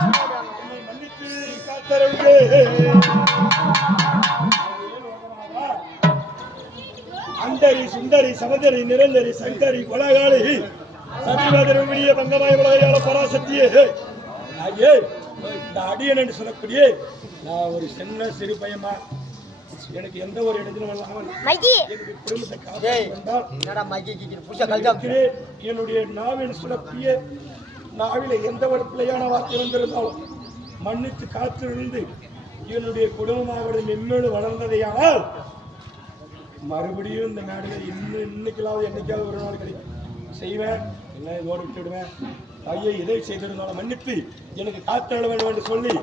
மன்னித்து காத்தருங்க. அண்டரி சுந்தரி சமதரி நிரந்தரி சங்கரி கொலகாளி சதிவதருடைய பங்கமாய உலகையாள பராசக்தியே ஐயே, இந்த அடியன் என்று சொல்லக்கூடிய நான் ஒரு சின்ன சிறு பையமா, எனக்கு எந்த ஒரு இடத்திலும் என்னுடைய நாவின் சுழப்பிய நாவில எந்த ஒரு பிள்ளையான வார்த்தை வந்திருந்தாலும் மன்னித்து காத்திருந்து என்னுடைய குடும்பமாக மென்மேடு வளர்ந்ததையானால் மறுபடியும் இந்த மேடையில் இன்னைக்கெல்லாம் என்னைக்காவது ஒரு நாள் கிடைக்கும் செய்வேன், இல்லை இதோடு விட்டுவிடுவேன். ஐயை இதை செய்திருந்தாலும் மன்னித்து எனக்கு காத்திட வேண்டும் என்று சொல்லி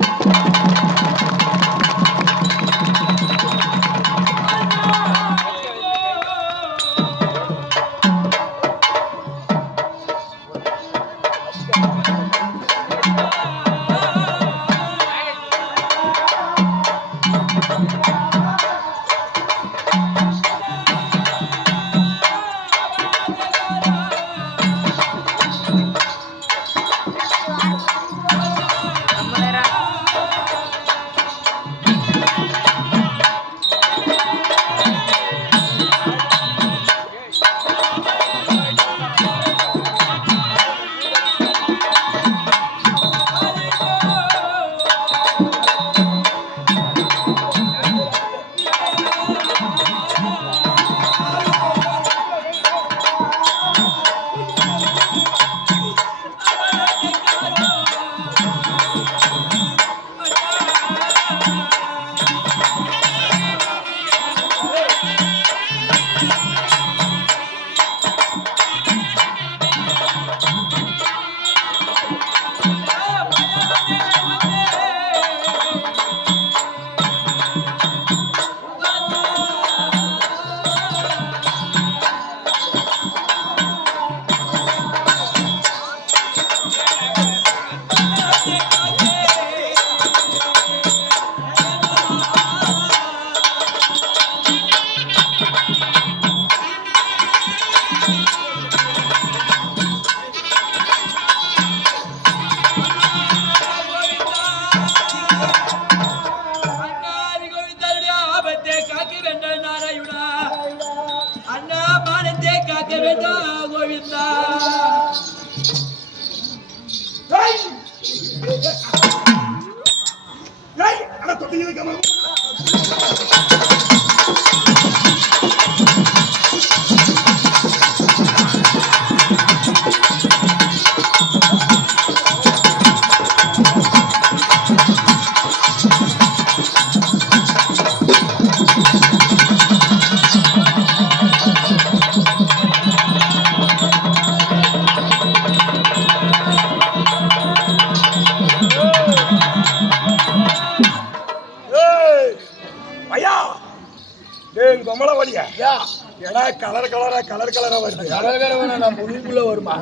கலர் கலரா கலர் கலரா வருது. கலர் கலர் நான் முழுக்குள்ள வருமா?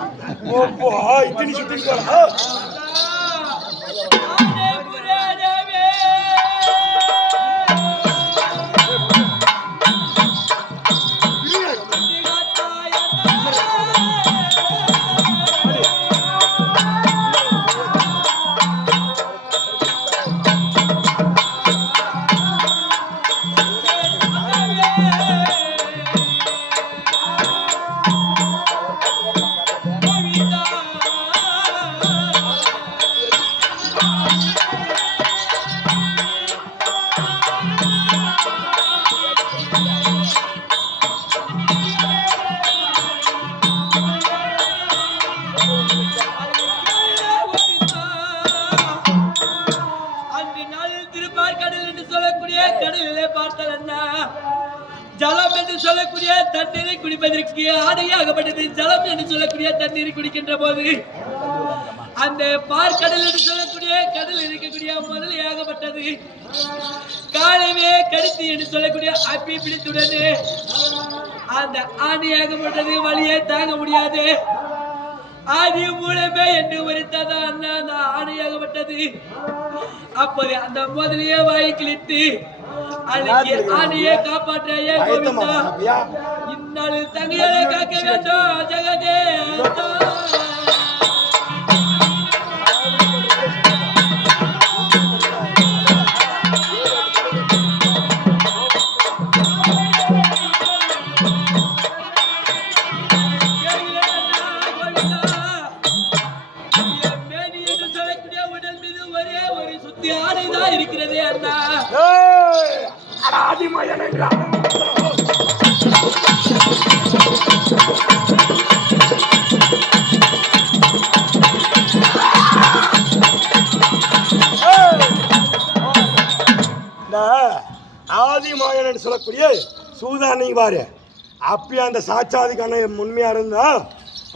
ஓப்போ இத்தனி சுத்தி போறா. ஜலம் என்று சொல்லக்கூடிய தண்ணீரை குடிப்பதற்கு ஆடையாகப்பட்டது. ஜலம் என்று சொல்லக்கூடிய தண்ணீரை குடிக்கின்ற போது அந்த பார்க்கடல் என்று சொல்லக்கூடிய கடல் இருக்கக்கூடிய முதலையாகப்பட்டது. காலமே கருத்து என்று சொல்லக்கூடிய அப்பி பிடித்துடனே அந்த ஆணையாகப்பட்டது வழியை தாங்க முடியாது. ஆதி மூலமே என்று உரைத்ததான் அந்த ஆணையாகப்பட்டது. அப்போது அந்த முதலையே வாய் கிழித்து ஆணையை காப்பாற்ற இந்நாள் தங்கையை காக்க வேண்டும் ஜெகதே. சுத்தி ஆடைதான் இருக்கிறதே அண்ணா. ஆதிமயன் ஆதிமாயன் சொல்லக்கூடிய சூதானி பாரு. அப்பயே அந்த சாட்சாதிக்கான உண்மையா இருந்தா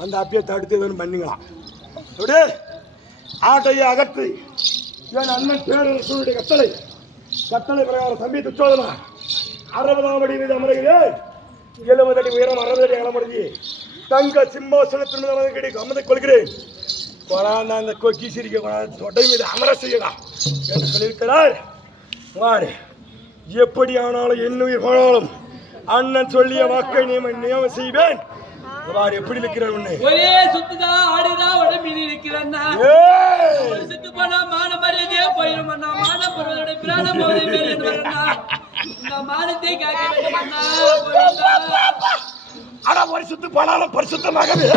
அந்த அப்பயே தடுத்து பண்ணிக்கலாம். எப்படி ஆட்டையை அகற்றி என் அண்ணன் பேரரசுடைய கட்டளை பிரகாரம் தம்பி துச்சோதனா 60ஆம் அடி மீது அமர்கிறேன். 70 அடி உயரம் 60 அடி அகலமடைஞ்சி தங்க சிம்மாசனத்தின் அமர்ந்து கொள்கிறேன். அந்த கொக்கி சிரிக்க தொட்டை மீது அமர செய்யலாம் என்று சொல்லியிருக்கிறார். வாரு, எப்படி ஆனாலும் என்னுயிர் போனாலும் அண்ணன் சொல்லிய வாக்கை நியமனம் செய்வேன். எப்படி இருக்கிறார் உன்னை ஒரே சுத்துதான் ஆடுதான் உடம்பில் இருக்கிறான். சுத்து போனா மான மரியாதையே போயிடும் அண்ணா. மானம் போடுவதோட பிராணம் போவதை மானத்தை காக்க வேண்டும் அண்ணா. ஆனா ஒரு சுத்து போனாலும் பரிசுத்தமாகவே